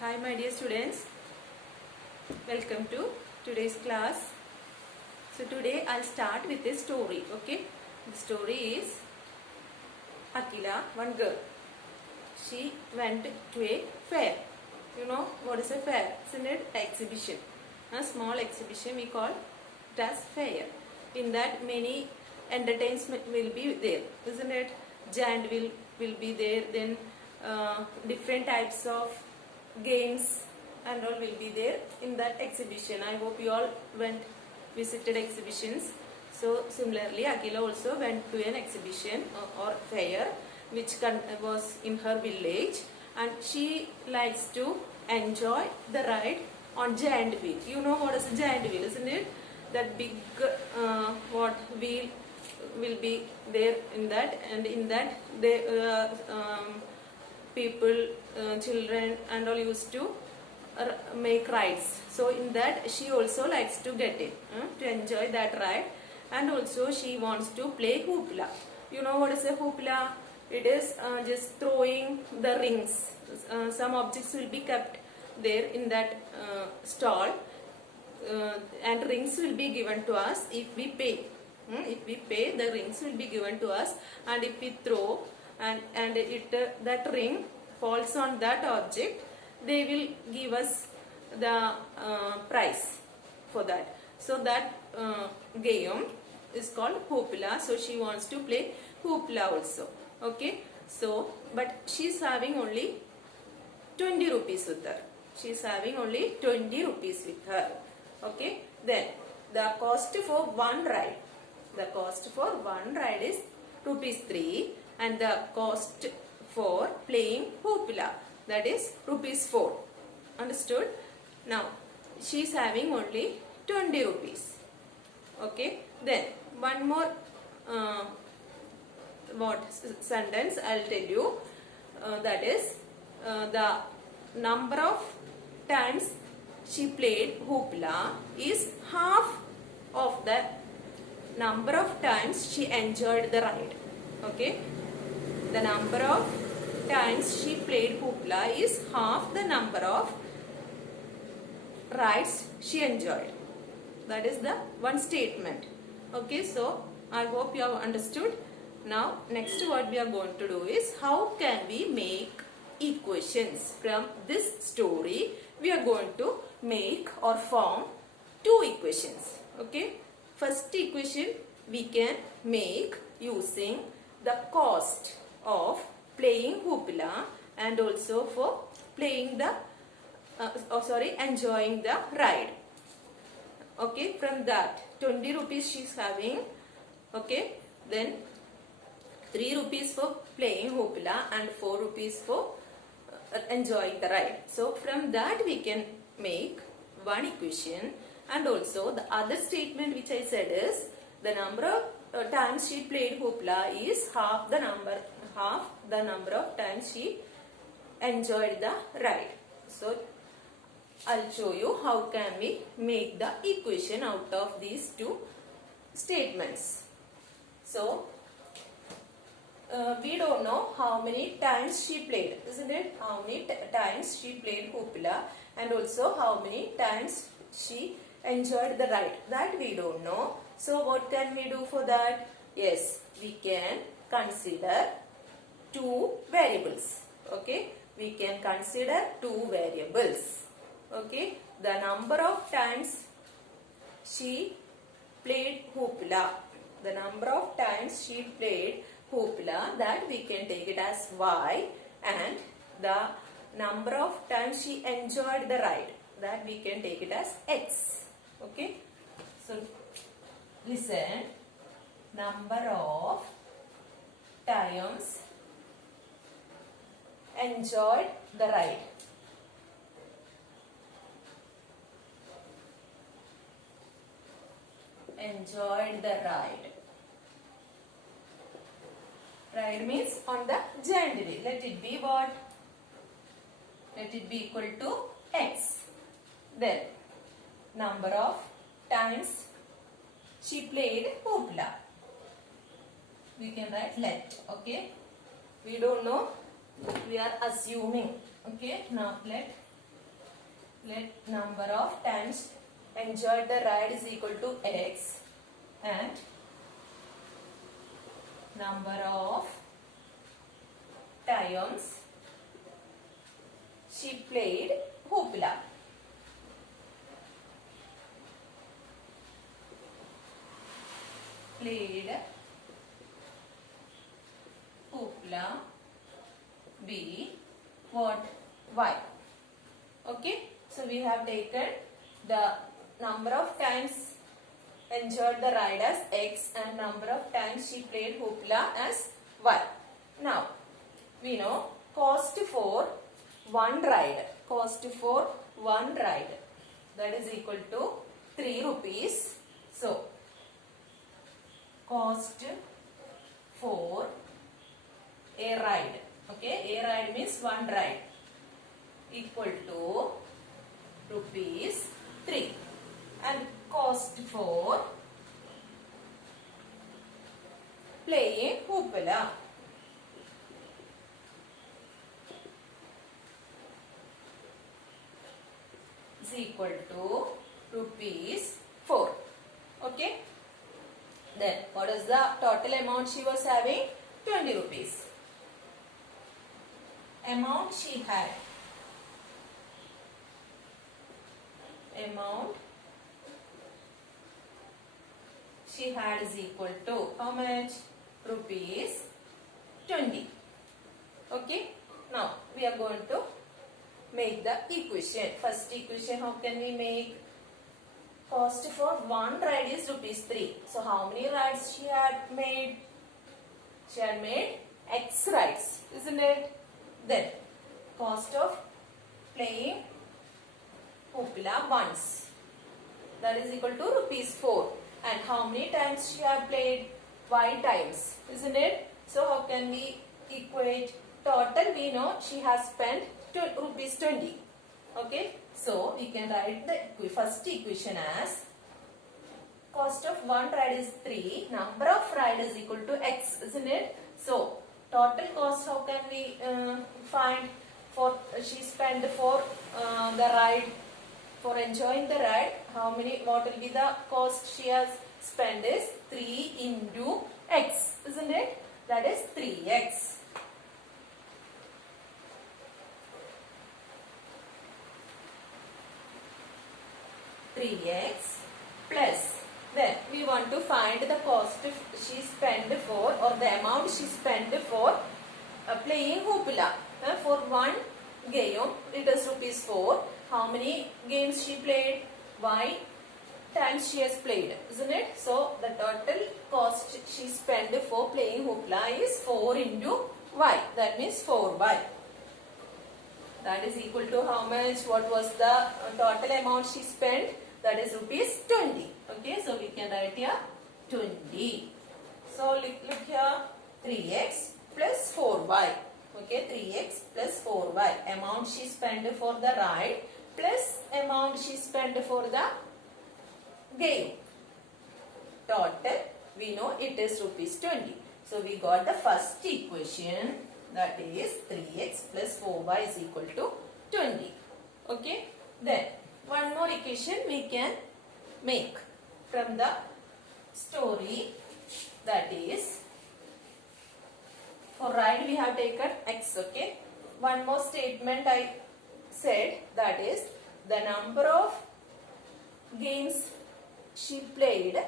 Hi my dear students, welcome to today's class. So today I'll start with a story, okay? The story is Akila, one girl. She went to a fair. You know what is a fair? Isn't it? Exhibition. A small exhibition we call it as fair. In that many entertainment will be there, isn't it? Giant will be there, then different types of games and all will be there in that exhibition. I hope you all visited exhibitions. So similarly Akila also went to an exhibition or fair which was in her village, and she likes to enjoy the ride on giant wheel. You know what is a giant wheel, isn't it? That big wheel will be there in that, and in that they people, children and all used to make rides. So in that she also likes to get in to enjoy that ride, and also she wants to play hoopla. You know what is a hoopla? It is just throwing the rings. Some objects will be kept there in that stall, and rings will be given to us if we pay. If we pay, the rings will be given to us, and if we throw and that ring falls on that object, they will give us the prize for that. So that game is called hoopla. So she wants to play hoopla also. Okay. So but she is having only 20 rupees with her. She is having only 20 rupees with her. Okay. Then the cost for one ride. The cost for one ride is rupees 3, and the cost for playing hoopla, that is rupees 4. Understood? Now she is having only 20 rupees. Okay. Then one more sentence I'll tell you. That is the number of times she played hoopla is half of the number of times she enjoyed the ride. Okay. The number of times she played hoopla is half the number of rides she enjoyed. That is the one statement. Okay. So I hope you have understood. Now next what we are going to do is how can we make equations. From this story we are going to make or form two equations. Okay. First equation we can make using the cost of playing hoopla and also for playing the enjoying the ride. Okay. From that 20 rupees she is having. Okay. Then 3 rupees for playing hoopla and 4 rupees for enjoying the ride. So from that we can make one equation, and also the other statement which I said is the number of times she played hoopla is half the number of times she enjoyed the ride. So I'll show you how can we make the equation out of these two statements. So we don't know how many times she played, isn't it? How many times she played hoopla, and also how many times she enjoyed the ride. That we don't know. So what can we do for that? Yes, we can consider two variables. Okay. We can consider two variables. Okay. The number of times she played hoopla. The number of times she played hoopla, that we can take it as y, and the number of times she enjoyed the ride, that we can take it as x. Okay. So listen, number of times enjoyed the ride. Enjoyed the ride. Ride means on the giant wheel. Let it be what? Let it be equal to x. Then number of times she played hoopla. We can write let. Okay. We don't know. We are assuming. Okay. Now let let number of times enjoyed the ride is equal to x and number of times she played hoopla. Played hoopla be what? Y. Okay, so we have taken the number of times enjoyed the ride as x and number of times she played hoopla as y. Now we know cost for one ride, that is equal to 3 rupees. So cost for a ride, okay, a ride means one ride, equal to rupees 3, and cost for playing hoopla is equal to rupees 4. Okay, then what is the total amount she was having? 20 rupees. Amount she had, is equal to how much? Rupees 20. Okay, now we are going to make the equation. First equation, how can we make? Cost for one ride is rupees 3. So how many rides she had made? She had made x rides, isn't it? Then cost of playing hoopla once, that is equal to rupees 4. And how many times she had played? Y times, isn't it? So how can we equate? Total we know she has spent rupees 20. Okay, so we can write the first equation as cost of one ride is 3, number of ride is equal to x, isn't it? So total cost, how can we find? For she spent for the ride, for enjoying the ride, how many, what will be the cost she has spent is 3 into x, isn't it? That is 3x. Plus, then we want to find the cost she spent for, or the amount she spent for playing hoopla. For one game it is rupees 4. How many games she played? Y times she has played, isn't it? So the total cost she spent for playing hoopla is 4 into y, that means 4y. That is equal to how much? What was the total amount she spent? That is rupees 20. Okay, so we can write here 20. So look here, 3x plus 4y. Okay, 3x plus 4y. Amount she spent for the ride plus amount she spent for the game. Total, we know it is rupees 20. So we got the first equation, that is 3x plus 4y is equal to 20. Okay, then one more equation we can make from the story, that is for ride we have taken x. Okay, one more statement I said, that is the number of games she played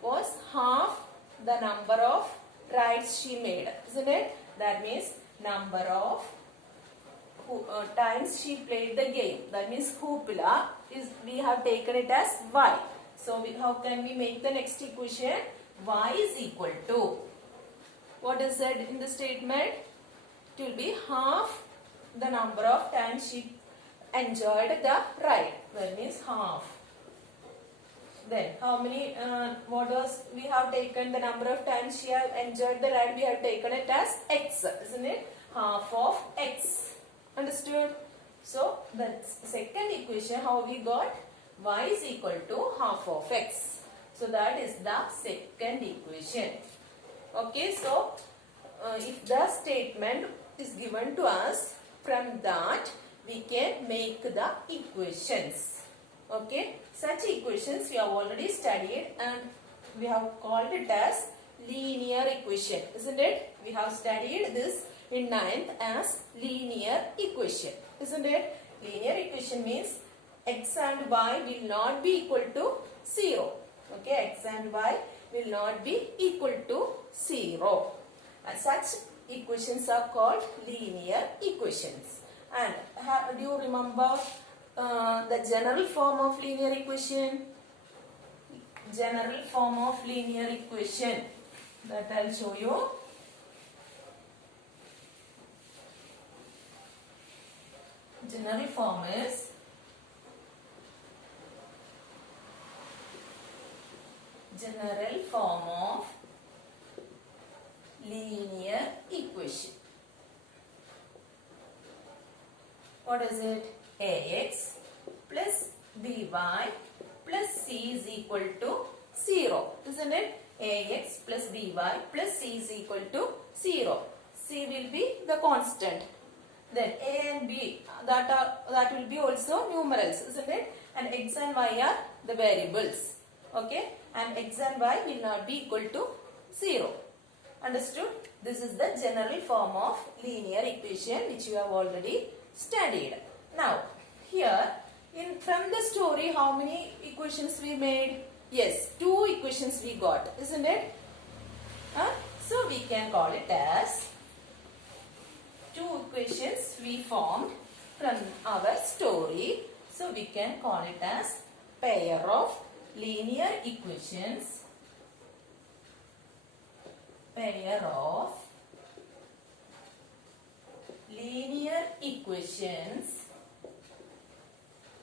was half the number of rides she made, isn't it? That means number of times she played the game, that means hoopla, is we have taken it as y. So how can we make the next equation? Y is equal to, what is said in the statement? It will be half the number of times she enjoyed the ride, that means half. Then how many, what was, we have taken the number of times she have enjoyed the ride, we have taken it as x, isn't it? Half of x. Understood? So the second equation, how we got? Y is equal to half of x. So that is the second equation. Okay, so if the statement is given to us, from that we can make the equations. Okay, such equations we have already studied and we have called it as linear equation, isn't it? We have studied this in 9th as linear equation, isn't it? Linear equation means x and y will not be equal to 0. Okay, x and y will not be equal to 0. And such equations are called linear equations. And do you remember the general form of linear equation? General form of linear equation that I will show you. General form is general form of linear equation. What is it? Ax plus by plus c is equal to 0, isn't it? Ax plus by plus c is equal to 0. C will be the constant. Then a and b that will be also numerals, isn't it? And x and y are the variables. Okay, and x and y will not be equal to 0. Understood? This is the general form of linear equation which you have already studied. Now, here from the story, how many equations we made? Yes, 2 equations we got, isn't it? So we can call it as 2 equations we formed from our story. So we can call it as pair of linear equations. Pair of linear equations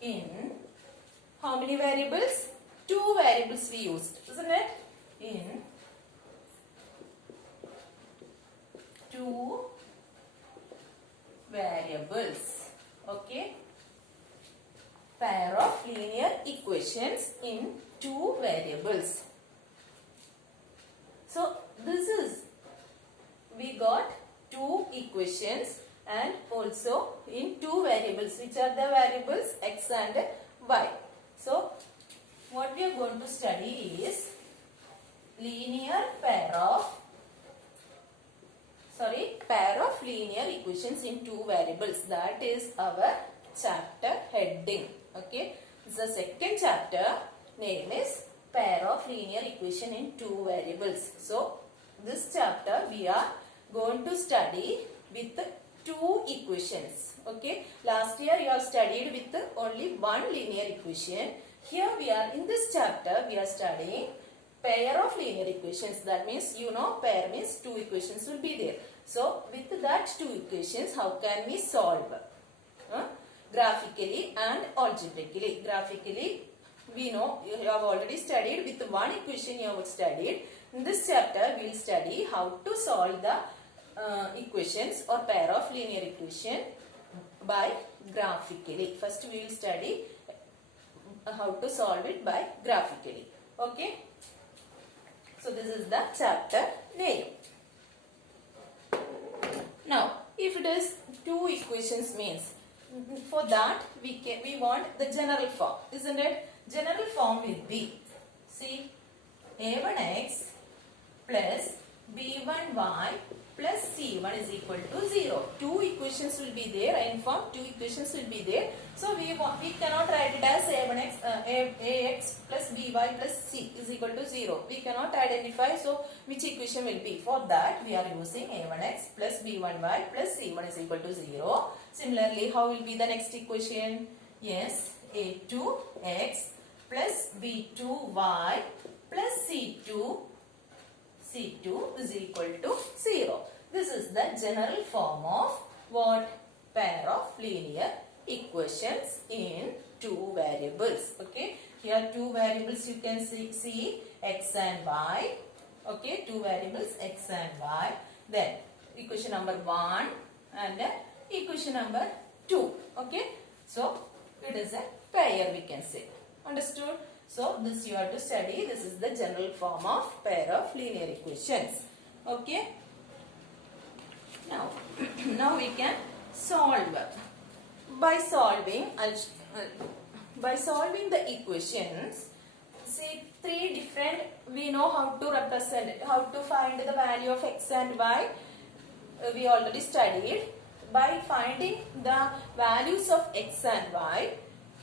in how many variables? 2 variables we used, isn't it? In 2 variables. Okay. Pair of linear equations in 2 variables. So this is, we got 2 equations and also in 2 variables. Which are the variables? X and y. So what we are going to study is pair of linear equations in 2 variables. That is our chapter heading. Okay, the second chapter name is pair of linear equation in 2 variables. So this chapter we are going to study with 2 equations. Okay, last year you have studied with only 1 linear equation. Here we are in this chapter we are studying pair of linear equations. That means, you know, pair means 2 equations will be there. So with that 2 equations, how can we solve? Graphically and algebraically. Graphically, we know you have already studied with 1 equation you have studied. In this chapter we will study how to solve the equations or pair of linear equation by graphically. First we will study how to solve it by graphically. Okay. So this is the chapter name. Now, if it is 2 equations means, for that we want the general form, isn't it? General form will be, see, a1x plus b1y plus c1 is equal to 0. 2 equations will be there. I informed 2 equations will be there. So we cannot write it as ax plus by plus c is equal to 0. We cannot identify. So which equation will be? For that we are using a1x plus b1y plus c1 is equal to 0. Similarly, how will be the next equation? Yes, a2x plus b2y plus c2 is equal to 0. This is the general form of what? Pair of linear equations in 2 variables. Okay. Here 2 variables you can see x and y. Okay. 2 variables x and y. Then equation number 1 and equation number 2. Okay. So it is a pair we can say. Understood? So this you have to study. This is the general form of pair of linear equations. Okay. Now we can solve. by solving the equations, see three different, we know how to represent it, how to find the value of x and y. We already studied. By finding the values of x and y,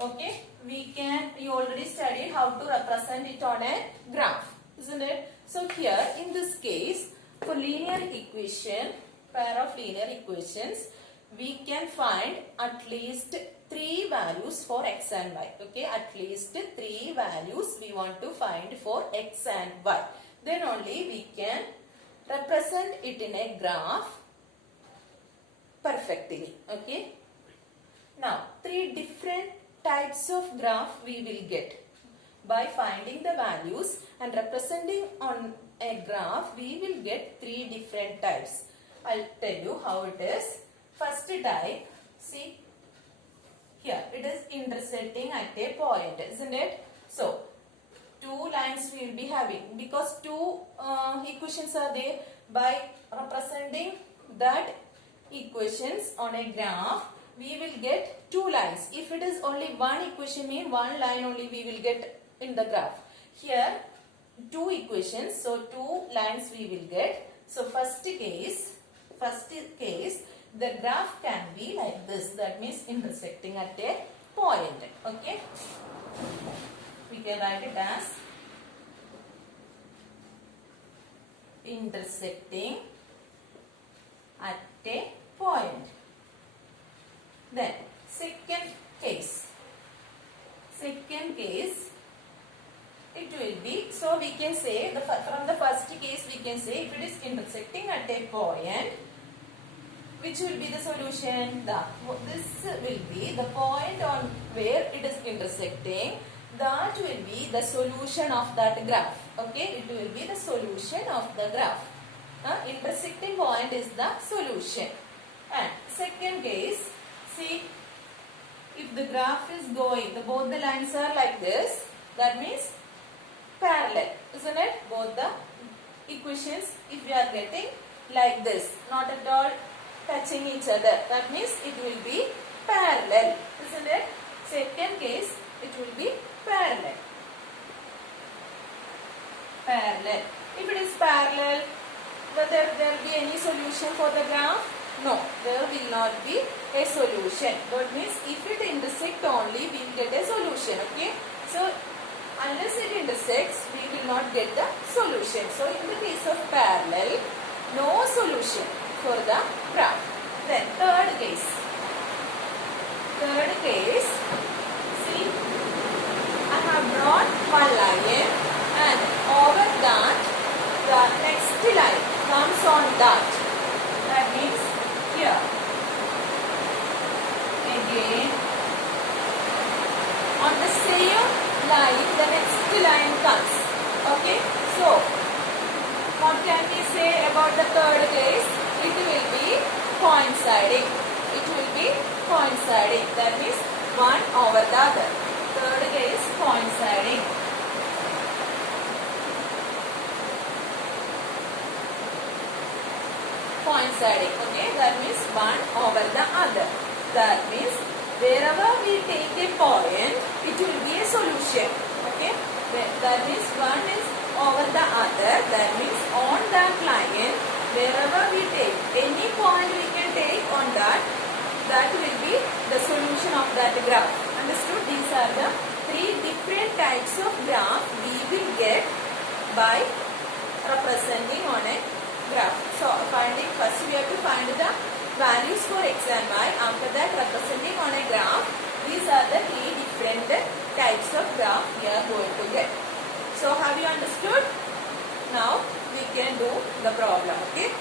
okay, we already studied how to represent it on a graph, isn't it? So here in this case, for linear equation, pair of linear equations, we can find at least three values for x and y. Okay, at least three values we want to find for x and y. Then only we can represent it in a graph perfectly. Okay. Now, three different types of graph we will get. By finding the values and representing on a graph, we will get three different types. I'll tell you how it is. First type, see here, it is intersecting at a point, isn't it? So, two lines we will be having, because two equations are there. By representing that equations on a graph, we will get two lines. If it is only one equation, mean one line only we will get in the graph. Here two equations, so two lines we will get. So first case the graph can be like this, that means intersecting at a point. Okay, we can write it as intersecting at a point. Then second case it will be, so we can say from the first case we can say if it is intersecting at a point, which will be the solution? This will be the point on where it is intersecting. That will be the solution of that graph. Okay, it will be the solution of the graph. Intersecting point is the solution. And second case, see, if the graph is going, both the lines are like this, that means parallel, isn't it? Both the equations, if we are getting like this, not at all touching each other, that means it will be parallel, isn't it? Second case, it will be parallel. If it is parallel, whether there will be any solution for the graph? No, there will not be a solution. That means if it intersects only, we will get a solution. Okay. So, unless it intersects, we will not get the solution. So, in the case of parallel, no solution for the graph. Then, third case, see, I have drawn one line and over that, the next line comes on that. That means here. Again, on the same line, the next line comes. Okay. So, what can we say about the third case? It will be coinciding. That means one over the other. Third case, coinciding. Okay, that means one over the other. That means wherever we take a point, it will be a solution. Okay, that means one is over the other. That means on that line, wherever we take any point, we can take on that. That will be the solution of that graph. Understood? These are the three different types of graph we will get by representing on a graph. So, first we have to find the values for x and y. After that, representing on a graph. These are the three different types of graph we are going to get. So, have you understood? Now, we can do the problem. Okay.